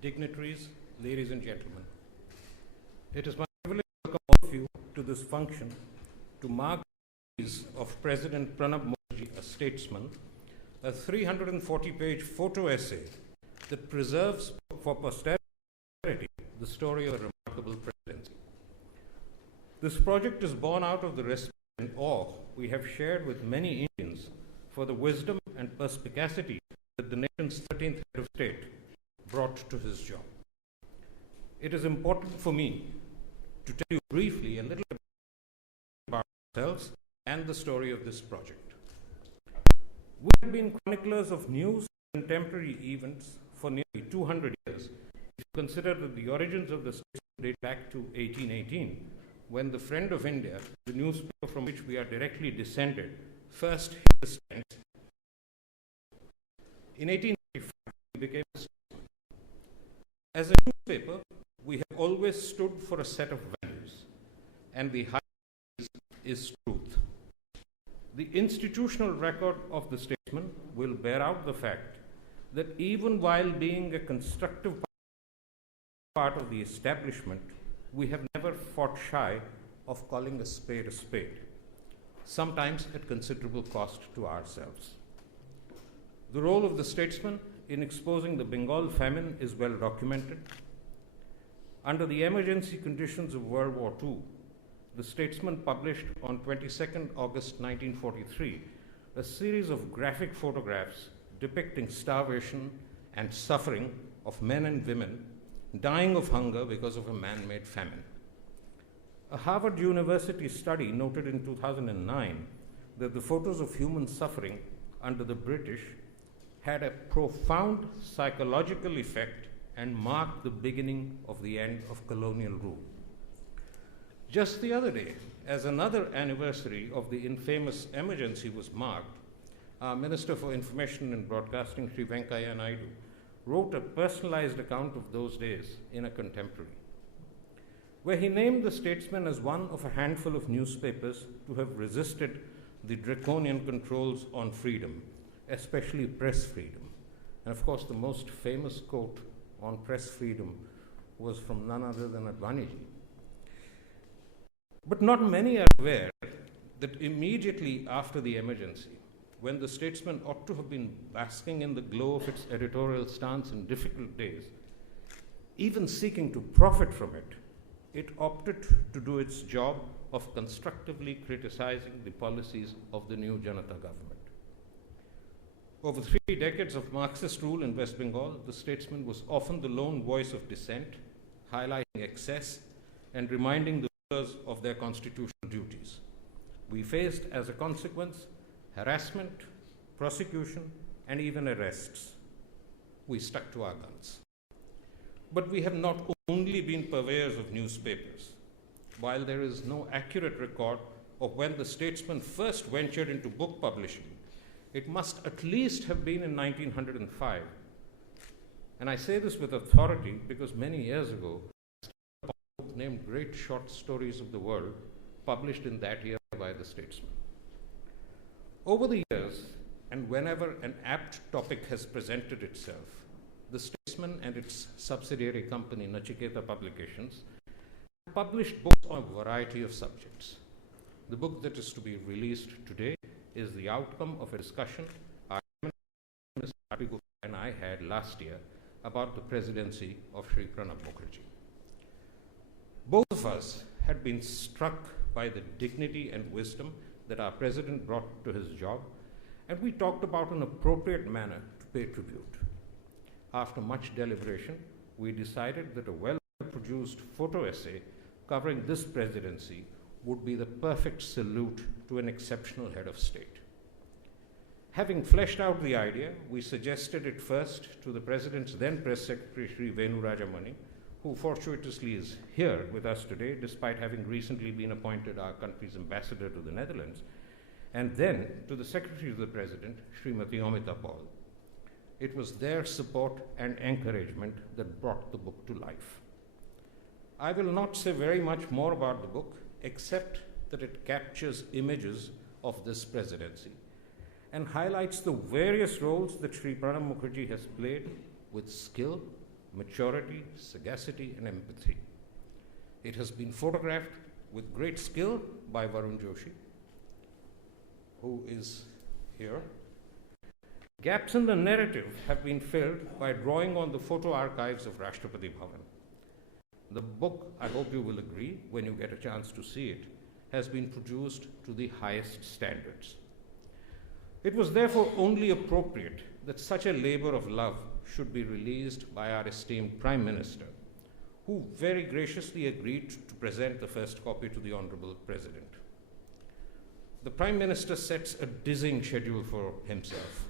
dignitaries, ladies and gentlemen. It is my privilege to welcome all of you to this function to mark the release of President Pranab Mukherjee, a statesman, a 340-page photo essay that preserves for posterity the story of a remarkable presidency. This project is born out of the respect and awe we have shared with many Indians for the wisdom and perspicacity that the nation's 13th head of state brought to his job. It is important for me to tell you briefly a little about ourselves and the story of this project. We have been chroniclers of news and contemporary events for nearly 200 years. If you consider that the origins of the state date back to 1818, when the Friend of India, the newspaper from which we are directly descended, first hit the stands. In 1895, we became a statesman. As a newspaper, we have always stood for a set of values, and the highest is truth. The institutional record of the statesman will bear out the fact that even while being a constructive part of the establishment, we have never fought shy of calling a spade, sometimes at considerable cost to ourselves. The role of the statesman in exposing the Bengal famine is well documented. Under the emergency conditions of World War II, the statesman published on 22nd August 1943 a series of graphic photographs depicting starvation and suffering of men and women dying of hunger because of a man-made famine. A Harvard University study noted in 2009 that the photos of human suffering under the British had a profound psychological effect and marked the beginning of the end of colonial rule. Just the other day, as another anniversary of the infamous emergency was marked, our Minister for Information and Broadcasting, Sri Venkaiah Naidu, wrote a personalized account of those days in a contemporary, where he named the Statesman as one of a handful of newspapers to have resisted the draconian controls on freedom, especially press freedom. And of course, the most famous quote on press freedom was from none other than Advaniji. But not many are aware that immediately after the emergency, when the Statesman ought to have been basking in the glow of its editorial stance in difficult days, even seeking to profit from it, it opted to do its job of constructively criticizing the policies of the new Janata government. Over 3 decades of Marxist rule in West Bengal, the Statesman was often the lone voice of dissent, highlighting excess and reminding the rulers of their constitutional duties. We faced, as a consequence, harassment, prosecution, and even arrests. We stuck to our guns. But we have not only been purveyors of newspapers. While there is no accurate record of when the Statesman first ventured into book publishing, it must at least have been in 1905. And I say this with authority because many years ago, a book named Great Short Stories of the World, published in that year by the Statesman. Over the years, and whenever an apt topic has presented itself, the Statesman and its subsidiary company, Nachiketa Publications, published books on a variety of subjects. The book that is to be released today is the outcome of a discussion our Mr. R.P. Gupta and I had last year about the presidency of Sri Pranab Mukherjee. Both of us had been struck by the dignity and wisdom that our president brought to his job, and we talked about an appropriate manner to pay tribute. After much deliberation, we decided that a well-produced photo essay covering this presidency would be the perfect salute to an exceptional head of state. Having fleshed out the idea, we suggested it first to the President's then Press Secretary, Sri Venu Rajamani, who fortuitously is here with us today, despite having recently been appointed our country's ambassador to the Netherlands, and then to the Secretary of the President, Srimati Amita Paul. It was their support and encouragement that brought the book to life. I will not say very much more about the book, except that it captures images of this presidency and highlights the various roles that Sri Pranab Mukherjee has played with skill, maturity, sagacity, and empathy. It has been photographed with great skill by Varun Joshi, who is here. Gaps in the narrative have been filled by drawing on the photo archives of Rashtrapati Bhavan. The book, I hope you will agree when you get a chance to see it, has been produced to the highest standards. It was therefore only appropriate that such a labor of love should be released by our esteemed Prime Minister, who very graciously agreed to present the first copy to the Honorable President. The Prime Minister sets a dizzying schedule for himself.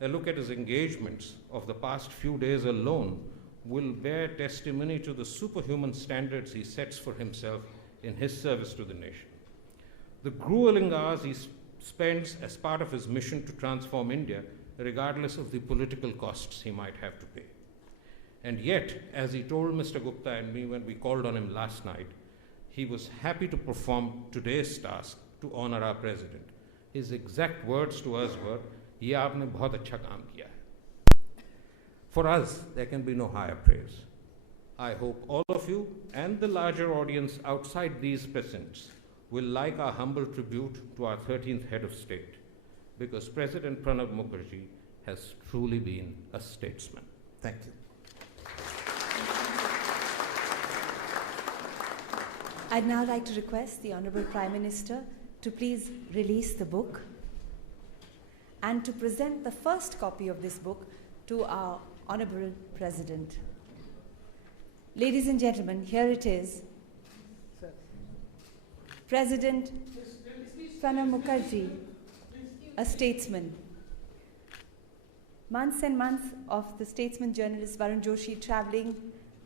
A look at his engagements of the past few days alone will bear testimony to the superhuman standards he sets for himself in his service to the nation. The grueling hours he spends as part of his mission to transform India, regardless of the political costs he might have to pay. And yet, as he told Mr. Gupta and me when we called on him last night, he was happy to perform today's task to honor our president. His exact words to us were, "Ye aapne bahut acha kaam kiya hai." For us, there can be no higher praise. I hope all of you and the larger audience outside these precincts will like our humble tribute to our 13th head of state, because President Pranab Mukherjee has truly been a statesman. Thank you. I'd now like to request the Honorable Prime Minister to please release the book and to present the first copy of this book to our Honorable President. Ladies and gentlemen, here it is. President Pranab Mukherjee, a statesman. Months and months of the statesman journalist Varun Joshi traveling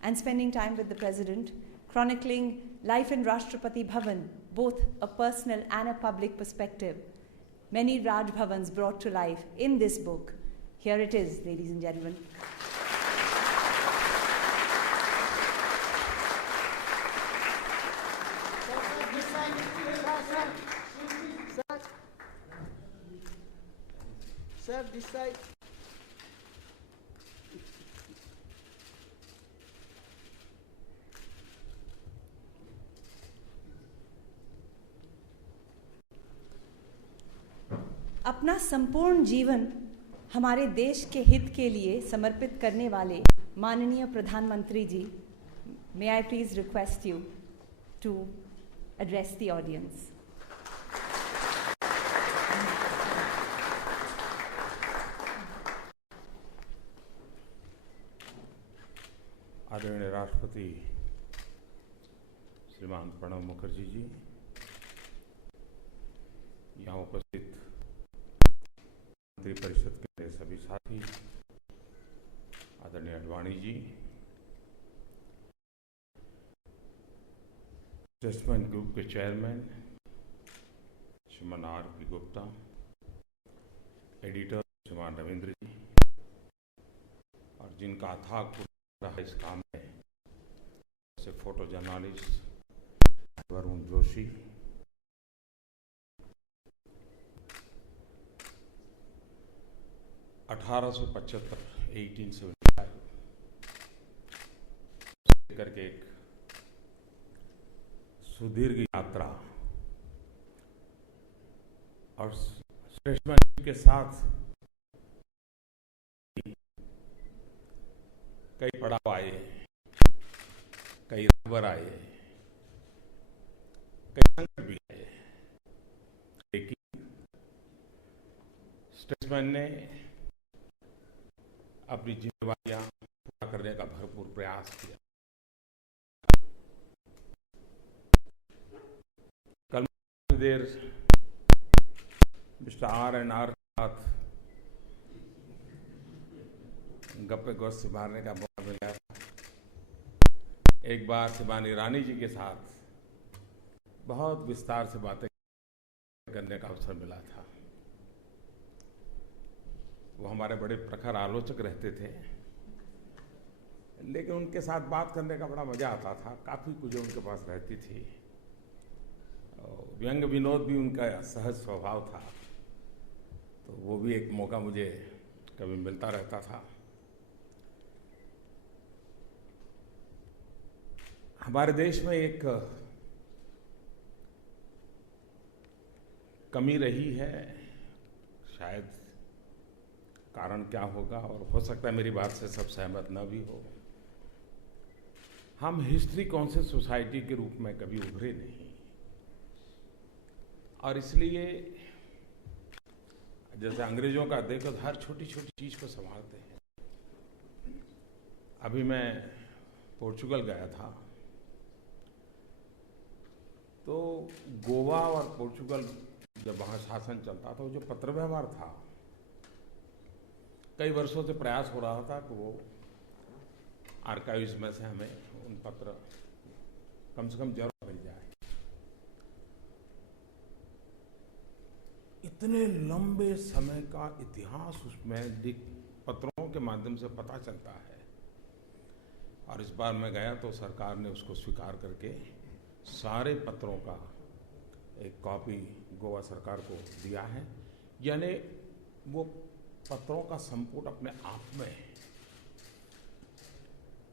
and spending time with the President, chronicling life in Rashtrapati Bhavan, both a personal and a public perspective. Many Raj Bhavans brought to life in this book. Here it is, ladies and gentlemen. Sir, this side. अपना संपूर्ण जीवन हमारे देश के हित के लिए समर्पित करने वाले माननीय प्रधानमंत्री जी, may I please request you to address the audience. आदरणीय राष्ट्रपति श्रीमान प्रणब मुखर्जी जी, यहाँ उपस्थित मंत्री परिषद के मेरे सभी साथी, आदरणीय अडवाणी जी, स्टेट्समैन ग्रुप के चेयरमैन श्रीमान R.P. गुप्ता, एडिटर श्रीमान रविंद्र जी, और जिनका अथाक रहा इस काम में, जैसे फोटो जर्नलिस्ट वरुण जोशी, करके एक सुदीर्घ यात्रा और स्टेट्समैन के साथ कई पड़ाव आए, कई राहबर आए, कई संकट भी आए, लेकिन स्टेट्समैन ने अपनी जिम्मेवारियां पूरा करने का भरपूर प्रयास किया। कल देर मिस्टर R&R के साथ गप्पे गोष्ठी मारने का मौका मिला। एक बार शिवानी ईरानी जी के साथ बहुत विस्तार से बातें करने का अवसर मिला था। वो हमारे बड़े प्रखर आलोचक रहते थे, लेकिन उनके साथ बात करने का बड़ा मजा आता था। काफी कुछ उनके पास रहती थी, व्यंग विनोद भी उनका सहज स्वभाव था, तो वो भी एक मौका मुझे कभी मिलता रहता था। हमारे देश में एक कमी रही है, शायद कारण क्या होगा, और हो सकता है मेरी बात से सब सहमत न भी हो। हम हिस्ट्री कॉन्शियस सोसाइटी के रूप में कभी उभरे नहीं, और इसलिए जैसे अंग्रेजों का देखो हर छोटी छोटी चीज को संभालते हैं। अभी मैं पोर्चुगल गया था, तो गोवा और पोर्चुगल जब वहाँ शासन चलता था, जो पत्र व्यवहार था, कई वर्षों से प्रयास हो रहा था कि वो आर्काइव्स में से हमें उन पत्र कम से कम जरूर मिल जाए। इतने लंबे समय का इतिहास उसमें पत्रों के माध्यम से पता चलता है, और इस बार मैं गया तो सरकार ने उसको स्वीकार करके सारे पत्रों का एक कॉपी गोवा सरकार को दिया है। यानी वो पत्रों का संपुट अपने आप में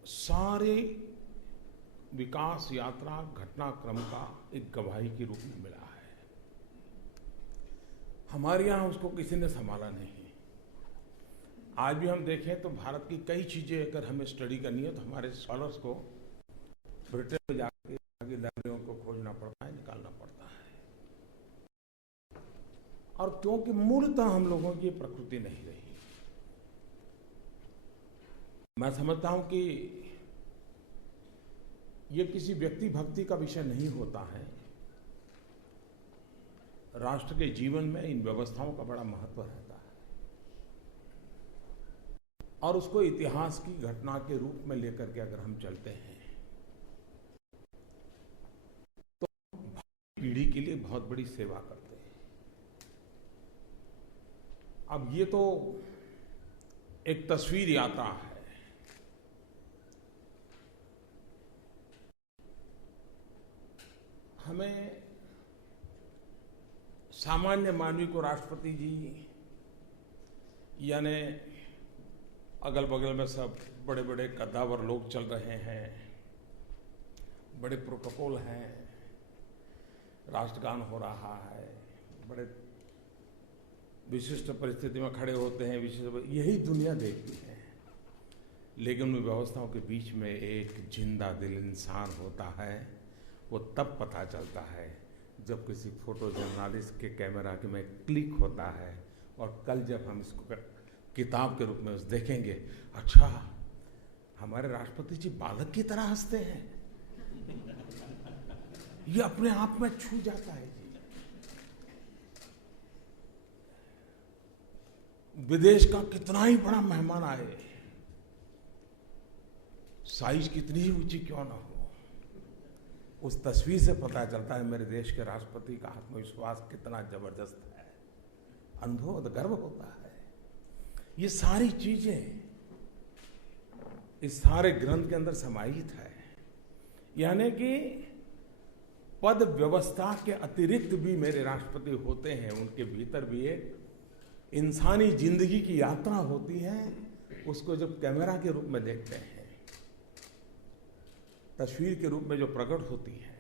सारे विकास यात्रा घटनाक्रम का एक गवाही के रूप में मिला है। हमारे यहाँ उसको किसी ने संभाला नहीं। आज भी हम देखें तो भारत की कई चीजें अगर हमें स्टडी करनी है तो हमारे स्कॉलर्स को ब्रिटेन में जाकर आगे लाइब्रेरियों को खोजना पड़ता है, निकालना पड़ता है। और क्योंकि मूलतः हम लोगों की प्रकृति नहीं रही। मैं समझता हूं कि ये किसी व्यक्ति भक्ति का विषय नहीं होता है। राष्ट्र के जीवन में इन व्यवस्थाओं का बड़ा महत्व रहता है, और उसको इतिहास की घटना के रूप में लेकर के अगर हम चलते हैं तो पीढ़ी के लिए बहुत बड़ी सेवा करते हैं। अब ये तो एक तस्वीर यात्रा है। हमें सामान्य मानवी को राष्ट्रपति जी यानी अगल बगल में सब बड़े बड़े कद्दावर लोग चल रहे हैं, बड़े प्रोटोकॉल हैं, राष्ट्रगान हो रहा है, बड़े विशिष्ट परिस्थिति में खड़े होते हैं, विशिष्ट यही दुनिया देखती है। लेकिन उन व्यवस्थाओं के बीच में एक जिंदा दिल इंसान होता है। वो तब पता चलता है जब किसी फोटो जर्नलिस्ट के कैमरा के में क्लिक होता है, और कल जब हम इसको किताब के रूप में देखेंगे, अच्छा हमारे राष्ट्रपति जी बालक की तरह हंसते हैं, ये अपने आप में छू जाता है जी। विदेश का कितना ही बड़ा मेहमान आए, साइज कितनी ही ऊंची क्यों ना हो, उस तस्वीर से पता चलता है मेरे देश के राष्ट्रपति का आत्मविश्वास कितना जबरदस्त है, अनुभव गर्व होता है। ये सारी चीजें इस सारे ग्रंथ के अंदर समाहित है। यानी कि पद व्यवस्था के अतिरिक्त भी मेरे राष्ट्रपति होते हैं, उनके भीतर भी एक इंसानी जिंदगी की यात्रा होती है। उसको जब कैमरा के रूप में देखते हैं, तस्वीर के रूप में जो प्रकट होती है।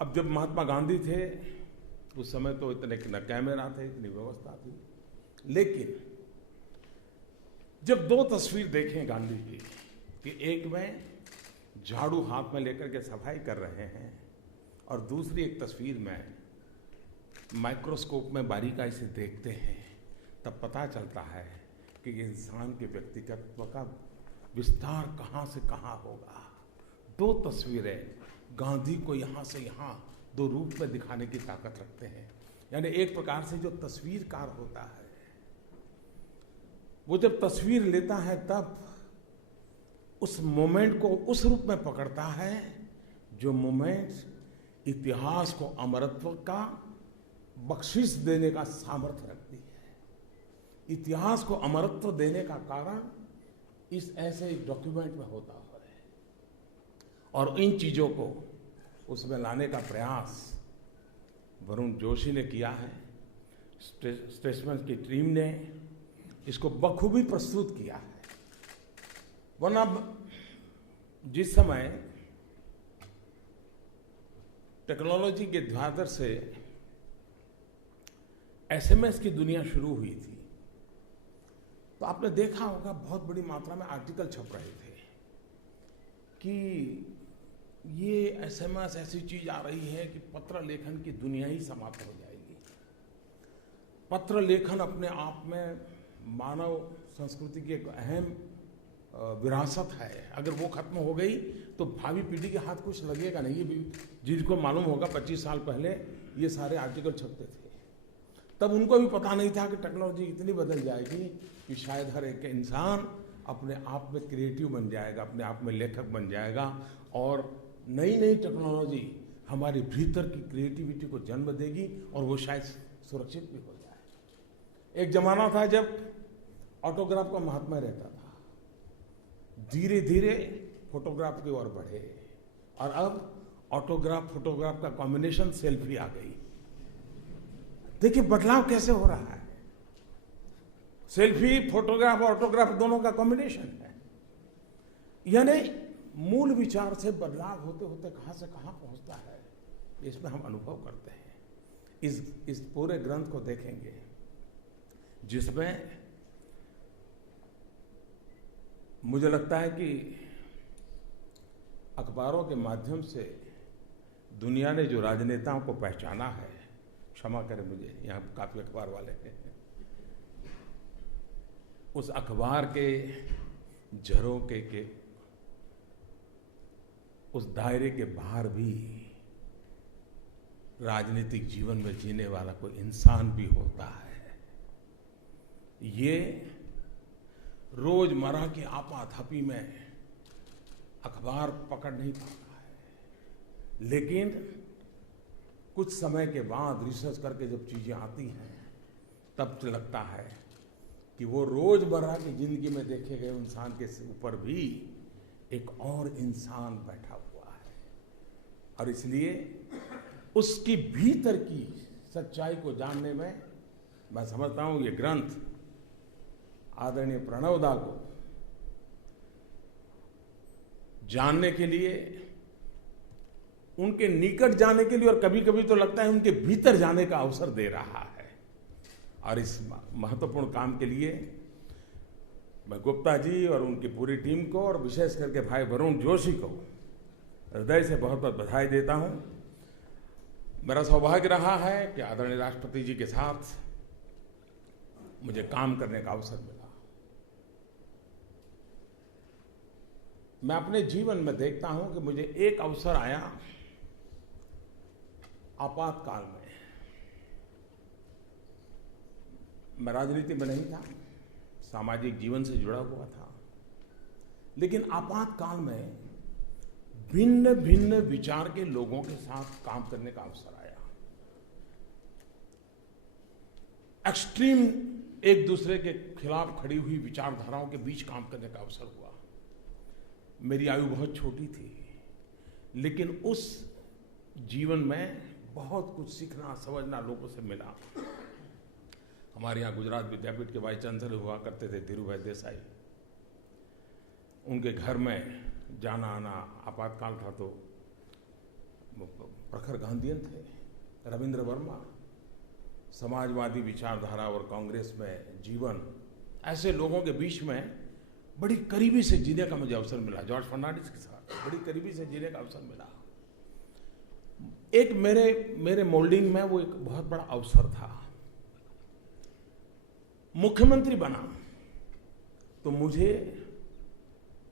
अब जब महात्मा गांधी थे उस समय तो इतने न कैमरा थे, इतनी व्यवस्था थी, लेकिन जब दो तस्वीर देखें गांधी की कि एक में झाड़ू हाथ में लेकर के सफाई कर रहे हैं, और दूसरी एक तस्वीर में माइक्रोस्कोप में बारीकाई से देखते हैं, तब पता चलता है कि इंसान के व्यक्तित्व का विस्तार कहाँ से कहाँ होगा। दो तस्वीरें गांधी को यहाँ से यहाँ दो रूप में दिखाने की ताकत रखते हैं। यानी एक प्रकार से जो तस्वीरकार होता है, वो जब तस्वीर लेता है तब उस मोमेंट को उस रूप में पकड़ता है जो मोमेंट इतिहास को अमरत्व का बख्शिश देने का सामर्थ्य रखती है। इतिहास को अमरत्व देने का कारण इस ऐसे डॉक्यूमेंट में होता है, और इन चीजों को उसमें लाने का प्रयास वरुण जोशी ने किया है। स्टेट्समैन की टीम ने इसको बखूबी प्रस्तुत किया है। वरना जिस समय टेक्नोलॉजी के द्वार से एसएमएस की दुनिया शुरू हुई थी, तो आपने देखा होगा बहुत बड़ी मात्रा में आर्टिकल छप रहे थे कि ये एसएमएस ऐसी चीज आ रही है कि पत्र लेखन की दुनिया ही समाप्त हो जाएगी। पत्र लेखन अपने आप में मानव संस्कृति की एक अहम विरासत है। अगर वो खत्म हो गई तो भावी पीढ़ी के हाथ कुछ लगेगा नहीं। ये जिनको मालूम होगा 25 साल पहले ये सारे आर्टिकल छपते थे, तब उनको भी पता नहीं था कि टेक्नोलॉजी इतनी बदल जाएगी कि शायद हर एक इंसान अपने आप में क्रिएटिव बन जाएगा, अपने आप में लेखक बन जाएगा और नई नई टेक्नोलॉजी हमारे भीतर की क्रिएटिविटी को जन्म देगी और वो शायद सुरक्षित भी हो जाए। एक जमाना था जब ऑटोग्राफ का महात्मा रहता था, धीरे धीरे फोटोग्राफ की ओर बढ़े और अब ऑटोग्राफ फोटोग्राफ का कॉम्बिनेशन सेल्फी आ गई। देखिए बदलाव कैसे हो रहा है। सेल्फी, फोटोग्राफ और ऑटोग्राफ दोनों का कॉम्बिनेशन है। यानी मूल विचार से बदलाव होते होते कहां से कहां पहुंचता है, इसमें हम अनुभव करते हैं। इस पूरे ग्रंथ को देखेंगे जिसमें मुझे लगता है कि अखबारों के माध्यम से दुनिया ने जो राजनेताओं को पहचाना है, क्षमा करें मुझे यहाँ काफी अखबार वाले हैं, उस अखबार के झरोके के उस दायरे के बाहर भी राजनीतिक जीवन में जीने वाला कोई इंसान भी होता है। ये रोजमर्रा की आपाधापी में अखबार पकड़ नहीं पाता है, लेकिन कुछ समय के बाद रिसर्च करके जब चीजें आती हैं तब लगता है कि वो रोजमर्रा की जिंदगी में देखे गए इंसान के ऊपर भी एक और इंसान बैठा हुआ है और इसलिए उसकी भीतर की सच्चाई को जानने में मैं समझता हूं ये ग्रंथ आदरणीय प्रणव दा को जानने के लिए, उनके निकट जाने के लिए और कभी कभी तो लगता है उनके भीतर जाने का अवसर दे रहा है। और इस महत्वपूर्ण काम के लिए मैं गुप्ता जी और उनकी पूरी टीम को और विशेष करके भाई वरुण जोशी को हृदय से बहुत बहुत बधाई देता हूं। मेरा सौभाग्य रहा है कि आदरणीय राष्ट्रपति जी के साथ मुझे काम करने का अवसर मिला। मैं अपने जीवन में देखता हूं कि मुझे एक अवसर आया आपातकाल में। मैं राजनीति में नहीं था, सामाजिक जीवन से जुड़ा हुआ था, लेकिन आपातकाल में भिन्न भिन्न विचार के लोगों के साथ काम करने का अवसर आया। एक्सट्रीम एक दूसरे के खिलाफ खड़ी हुई विचारधाराओं के बीच काम करने का अवसर हुआ। मेरी आयु बहुत छोटी थी, लेकिन उस जीवन में बहुत कुछ सीखना समझना लोगों से मिला। हमारे यहाँ गुजरात विद्यापीठ के वाइस चांसलर हुआ करते थे धीरू भाई देसाई, उनके घर में जाना आना, आपातकाल था तो प्रखर गांधीयन थे, रविंद्र वर्मा, समाजवादी विचारधारा और कांग्रेस में जीवन, ऐसे लोगों के बीच में बड़ी करीबी से जीने का मुझे अवसर मिला। जॉर्ज फर्नांडिस के साथ बड़ी करीबी से जीने का अवसर मिला। एक मेरे मोल्डिंग में वो एक बहुत बड़ा अवसर था। मुख्यमंत्री बना तो मुझे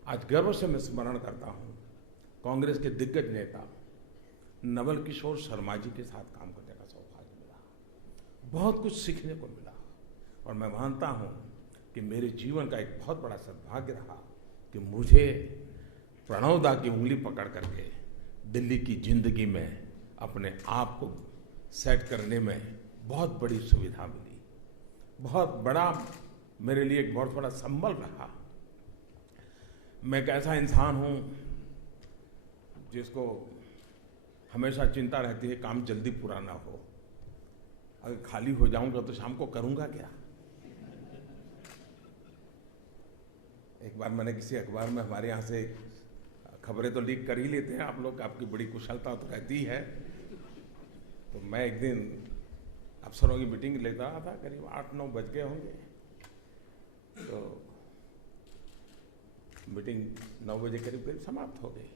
आज गर्व से मैं स्मरण करता हूं कांग्रेस के दिग्गज नेता नवल किशोर शर्मा जी के साथ काम करने का सौभाग्य मिला। बहुत कुछ सीखने को मिला और मैं मानता हूं कि मेरे जीवन का एक बहुत बड़ा सद्भाग्य रहा कि मुझे प्रणव दा की उंगली पकड़ करके दिल्ली की जिंदगी में अपने आप को सेट करने में बहुत बड़ी सुविधा मिली। बहुत बड़ा मेरे लिए एक बहुत बड़ा संबल रहा। मैं एक ऐसा इंसान हूं जिसको हमेशा चिंता रहती है काम जल्दी पूरा ना हो। अगर खाली हो जाऊंगा तो शाम को करूंगा क्या। एक बार मैंने किसी अखबार में हमारे यहाँ से खबरें तो लीक कर ही लेते हैं आप लोग, आपकी बड़ी कुशलता तो रहती है। तो मैं एक दिन अफसरों की मीटिंग लेता रहा था, करीब 8-9 बज गए होंगे, तो मीटिंग 9 बजे करीब करीब समाप्त हो गई।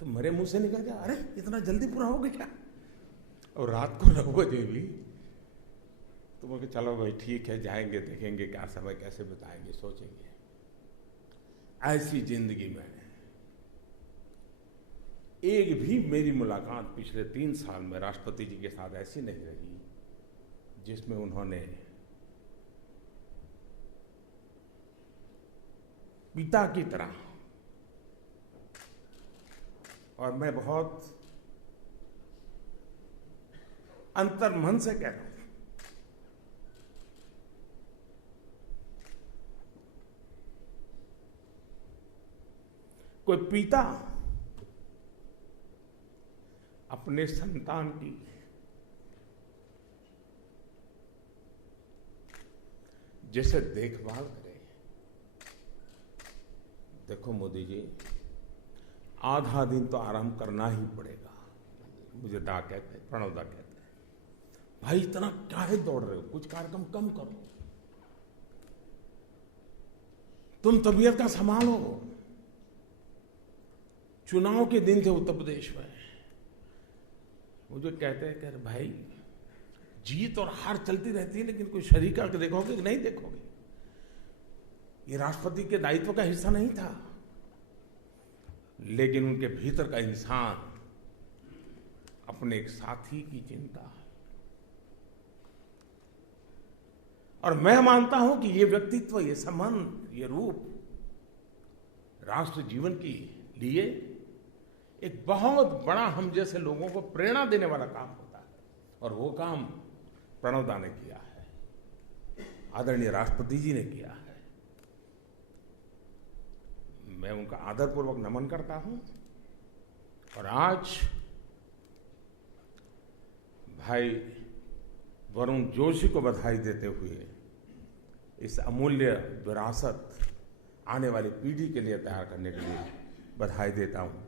तो मेरे मुंह से निकल गया, अरे इतना जल्दी पूरा हो गया, और रात को 9 बजे भी। तो मैं चलो भाई ठीक है, जाएंगे देखेंगे क्या समय कैसे बिताएंगे, सोचेंगे। ऐसी जिंदगी में एक भी मेरी मुलाकात पिछले 3 साल में राष्ट्रपति जी के साथ ऐसी नहीं रही जिसमें उन्होंने पिता की तरह, और मैं बहुत अंतर्मन से कह रहा हूं, कोई पिता अपने संतान की जैसे देखभाल करे। देखो मोदी जी, आधा दिन तो आराम करना ही पड़ेगा। मुझे दा कहते हैं, प्रणव दा कहते हैं, भाई इतना काहे दौड़ रहे हो, कुछ कार्यक्रम कम करो, तुम तबीयत का संभालो। चुनाव के दिन थे उत्तर प्रदेश में, मुझे कहते हैं कि भाई जीत और हार चलती रहती है, लेकिन कोई शरीक का देखोगे कि नहीं देखोगे? ये राष्ट्रपति के दायित्व का हिस्सा नहीं था, लेकिन उनके भीतर का इंसान अपने एक साथी की चिंता। और मैं मानता हूं कि ये व्यक्तित्व, ये संबंध, ये रूप राष्ट्र जीवन के लिए एक बहुत बड़ा, हम जैसे लोगों को प्रेरणा देने वाला काम होता है। और वो काम प्रणव दा ने किया है, आदरणीय राष्ट्रपति जी ने किया है। मैं उनका आदरपूर्वक नमन करता हूं। और आज भाई वरुण जोशी को बधाई देते हुए इस अमूल्य विरासत आने वाली पीढ़ी के लिए तैयार करने के लिए बधाई देता हूं।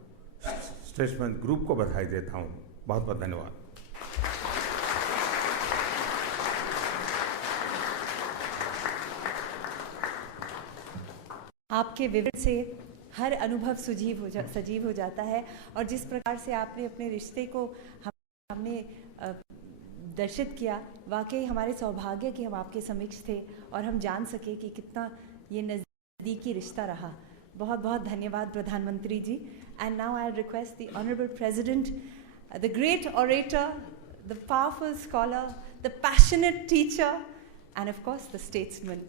स्टेट्समैन ग्रुप को बधाई देता हूं। बहुत बहुत धन्यवाद। आपके विवरण से हर अनुभव सजीव हो जाता है, और जिस प्रकार से आपने अपने रिश्ते को हमने दर्शित किया, वाकई हमारे सौभाग्य कि हम आपके समक्ष थे और हम जान सके कि कितना ये नज़दीकी रिश्ता रहा। बहुत बहुत धन्यवाद प्रधानमंत्री ji. And now I request the honourable president, the great orator, the powerful scholar, the passionate teacher, and of course the statesman.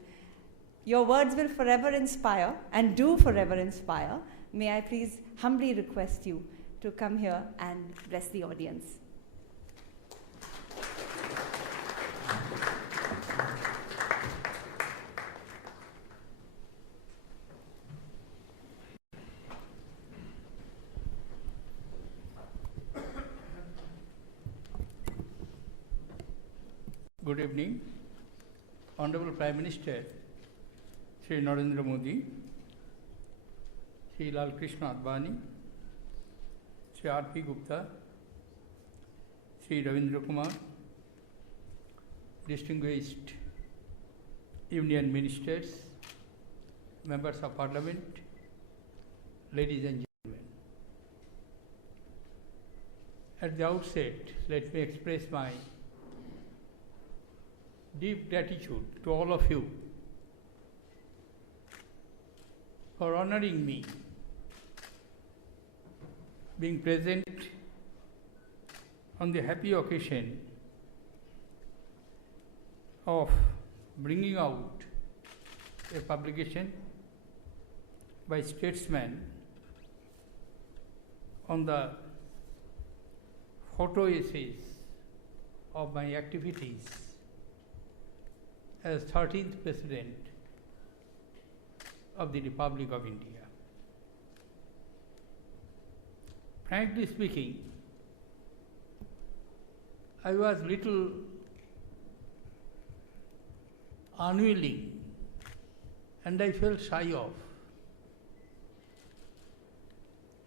Your words will forever inspire and do forever inspire. May I please humbly request you to come here and bless the audience. Good evening, Honorable Prime Minister Shri Narendra Modi, Shri Lal Krishna Advani, Shri R.P. Gupta, Shri Ravindra Kumar, distinguished Union Ministers, Members of Parliament, ladies and gentlemen. At the outset, let me express my deep gratitude to all of you for honoring me being present on the happy occasion of bringing out a publication by Statesman on the photo essays of my activities as 13th President of the Republic of India. Frankly speaking, I was little unwilling and I felt shy of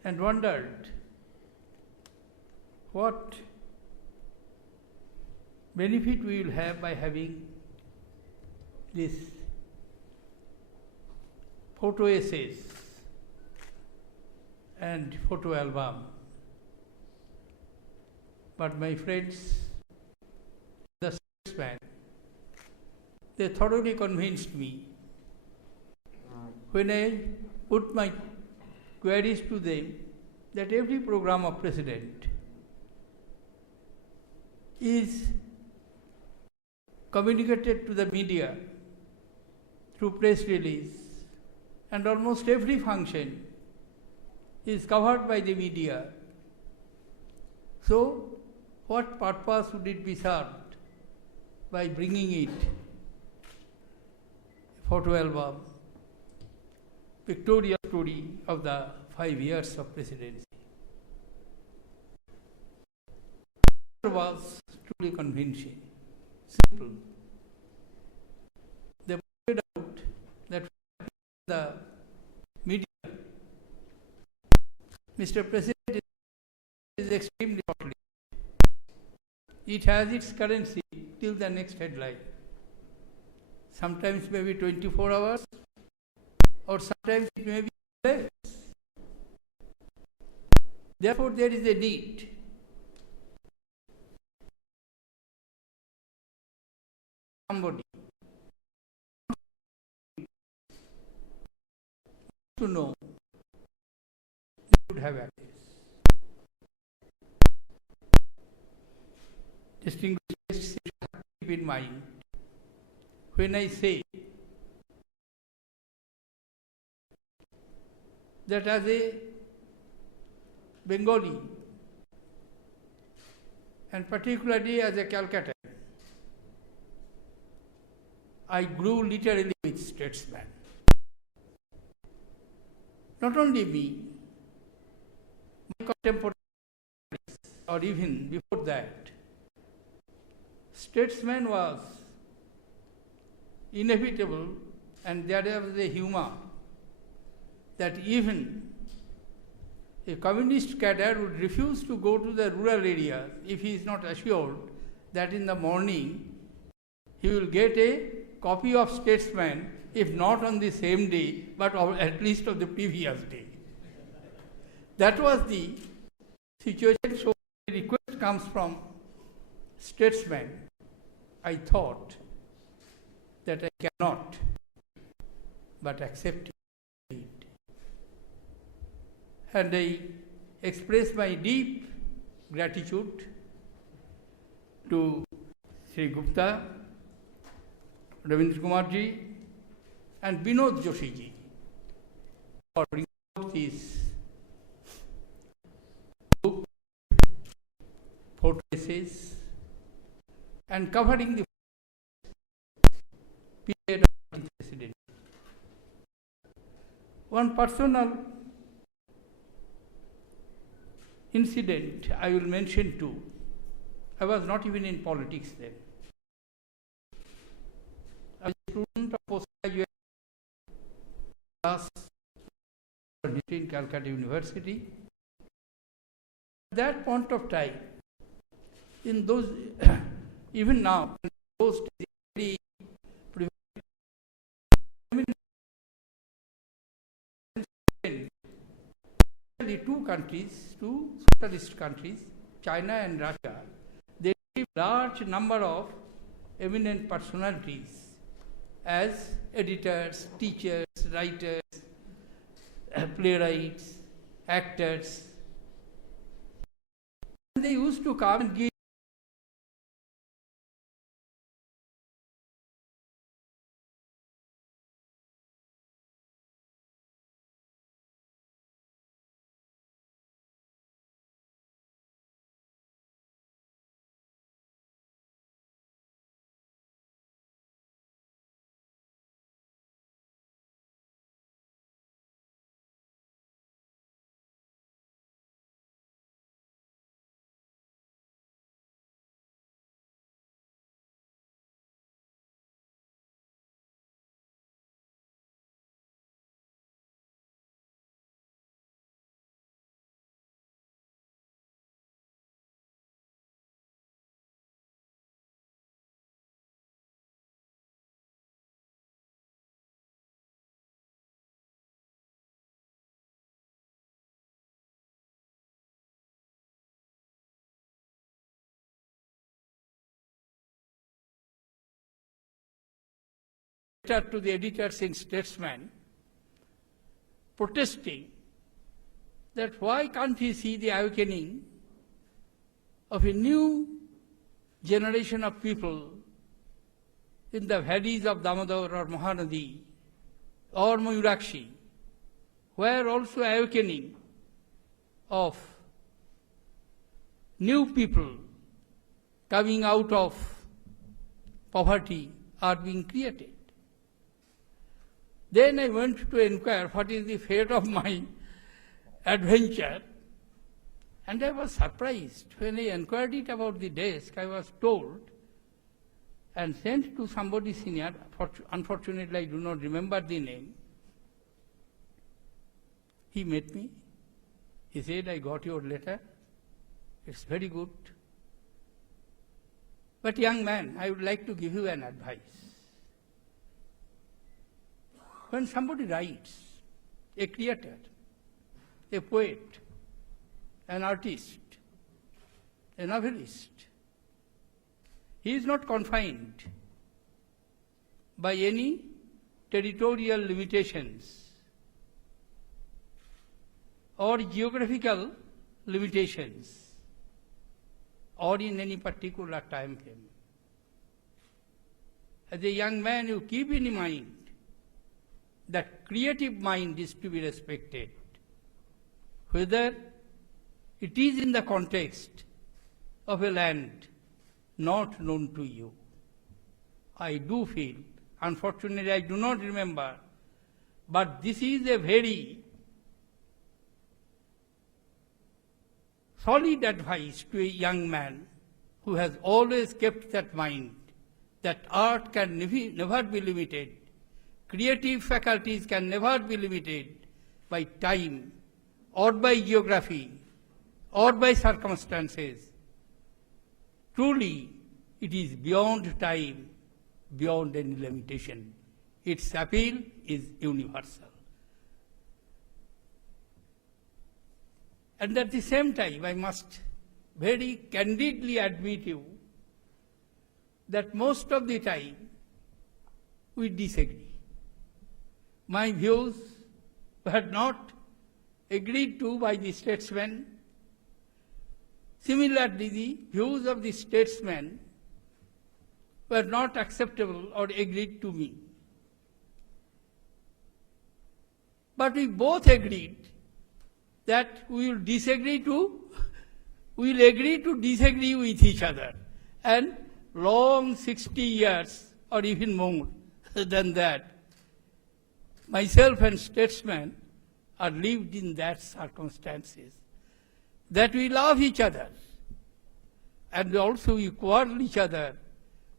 and wondered what benefit we will have by having this photo essays and photo album. But my friends, the statesmen, they thoroughly convinced me. When I put my queries to them, that every program of President is communicated to the media through press release, and almost every function is covered by the media. So, what purpose would it be served by bringing it? Photo album, pictorial story of the 5 years of presidency. It was truly convincing, simple. They pointed out that the media, Mr. President is extremely short-lived. It has its currency till the next headline. Sometimes maybe 24 hours, or sometimes it may be less. Therefore, there is a need somebody to know should have access. Distinguished guests, keep in mind when I say that as a Bengali, and particularly as a Calcutta, I grew literally with statesmen. Not only me, my contemporaries, or even before that, statesman was inevitable, and there was a humor that even a communist cadre would refuse to go to the rural areas if he is not assured that in the morning he will get a copy of Statesman, if not on the same day, but at least of the previous day. That was the situation. So the request comes from Statesman. I thought that I cannot but accept it. And I express my deep gratitude to Sri Gupta, Ravindra Kumar ji, and Binod Joshi ji for bringing out this book, photo essays, and covering the period of the presidency. One personal incident I will mention too. I was not even in politics then. I was a student of postgraduate class in Calcutta University. At that point of time, in those, even now, in those days, two countries, two socialist countries, China and Russia, they give large number of eminent personalities as editors, teachers, writers, playwrights, actors. And they used to come and give letter to the editors in Statesman protesting that why can't he see the awakening of a new generation of people in the valleys of Damodar or Mahanadi or Mayurakshi, where also awakening of new people coming out of poverty are being created. Then I went to inquire what is the fate of my adventure, and I was surprised. When I inquired it about the desk, I was told and sent to somebody senior, unfortunately I do not remember the name. He met me. He said, I got your letter. It's very good. But young man, I would like to give you an advice. When somebody writes, a creator, a poet, an artist, a novelist, he is not confined by any territorial limitations or geographical limitations or in any particular time frame. As a young man, you keep in mind that creative mind is to be respected, whether it is in the context of a land not known to you. I do feel, unfortunately I do not remember, but this is a very solid advice to a young man who has always kept that mind that art can never be limited, creative faculties can never be limited by time or by geography or by circumstances. Truly, it is beyond time, beyond any limitation. Its appeal is universal. And at the same time, I must very candidly admit you that most of the time we disagree. My views were not agreed to by the statesman. Similarly, the views of the statesman were not acceptable or agreed to me. But we both agreed that we will agree to disagree with each other. And long 60 years or even more than that, myself and statesman are lived in that circumstances, that we love each other and also we quarrel each other,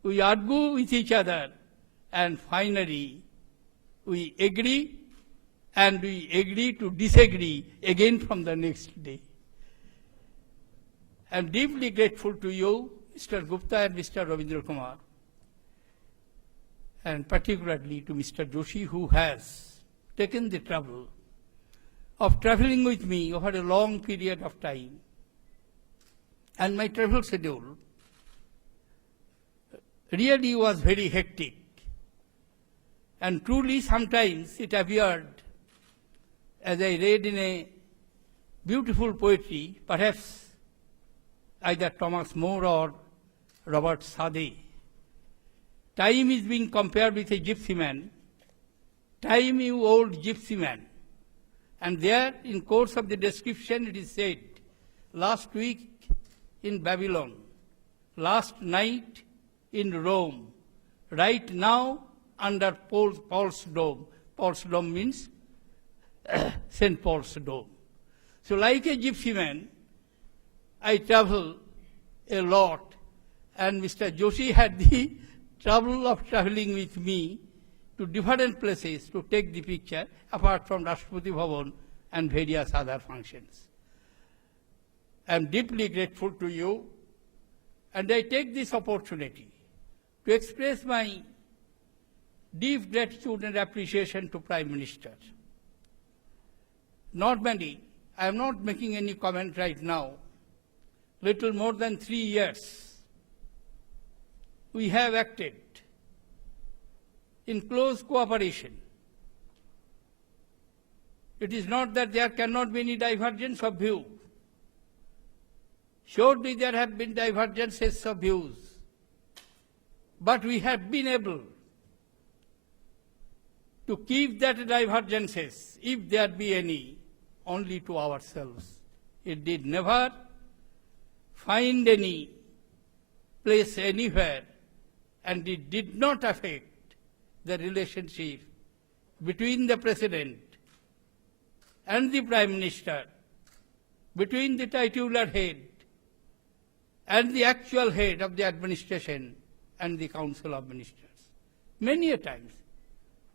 we argue with each other, and finally we agree and we agree to disagree again from the next day. I am deeply grateful to you, Mr. Gupta and Mr. Ravindra Kumar, and particularly to Mr. Joshi, who has taken the trouble of traveling with me over a long period of time. And my travel schedule really was very hectic. And truly sometimes it appeared, as I read in a beautiful poetry, perhaps either Thomas More or Robert Sade, time is being compared with a gypsy man. Time, you old gypsy man. And there, in course of the description, it is said, last week in Babylon, last night in Rome, right now under Paul's Dome. Paul's Dome means St. Paul's Dome. So like a gypsy man, I travel a lot, and Mr. Joshi had the trouble of traveling with me to different places to take the picture, apart from Rashtrapati Bhavan and various other functions. I am deeply grateful to you, and I take this opportunity to express my deep gratitude and appreciation to Prime Minister. Normally, I am not making any comment right now. Little more than 3 years, we have acted in close cooperation. It is not that there cannot be any divergence of view. Surely there have been divergences of views, but we have been able to keep that divergences, if there be any, only to ourselves. It did never find any place anywhere, and it did not affect the relationship between the President and the Prime Minister, between the titular head and the actual head of the administration and the Council of Ministers. Many a times,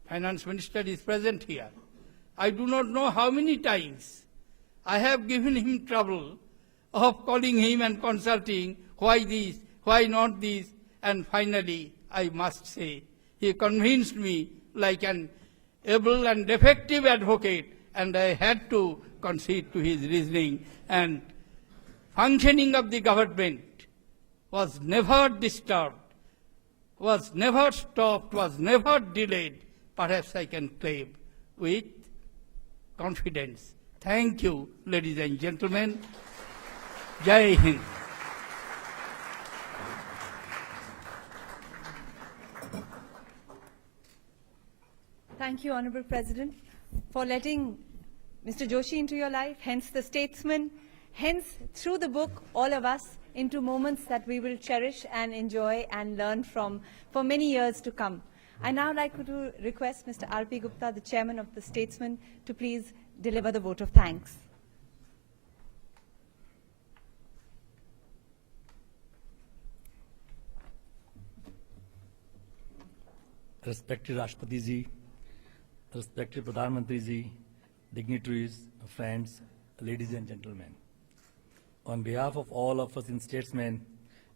Finance Minister is present here. I do not know how many times I have given him trouble of calling him and consulting why this, why not this, and finally, I must say, he convinced me like an able and effective advocate, and I had to concede to his reasoning, and functioning of the government was never disturbed, was never stopped, was never delayed, perhaps I can claim with confidence. Thank you, ladies and gentlemen. Jai Hind. Thank you, Honorable President, for letting Mr. Joshi into your life, hence the statesman, hence through the book, all of us, into moments that we will cherish and enjoy and learn from for many years to come. I now like to request Mr. R.P. Gupta, the chairman of the Statesman, to please deliver the vote of thanks. Respected Rashtrapati Ji, respected Pradhan Mantri Ji, dignitaries, friends, ladies and gentlemen. On behalf of all of us in Statesmen,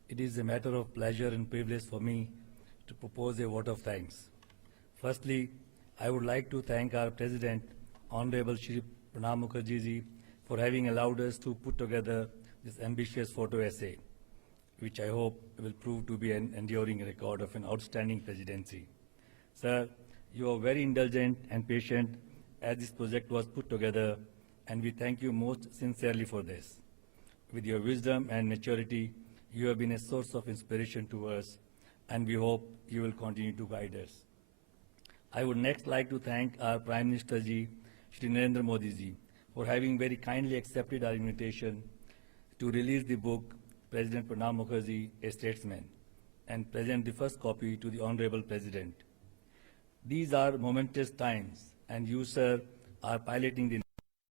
it is a matter of pleasure and privilege for me to propose a vote of thanks. Firstly, I would like to thank our President, Honorable Shri Pranab Mukherjee Ji, for having allowed us to put together this ambitious photo essay, which I hope will prove to be an enduring record of an outstanding presidency. Sir, you are very indulgent and patient as this project was put together, and we thank you most sincerely for this. With your wisdom and maturity, you have been a source of inspiration to us, and we hope you will continue to guide us. I would next like to thank our Prime Minister Ji, Shri Narendra Modi Ji, for having very kindly accepted our invitation to release the book President Pranab Mukherjee, A Statesman, and present the first copy to the Honorable President. These are momentous times, and you, sir, are piloting the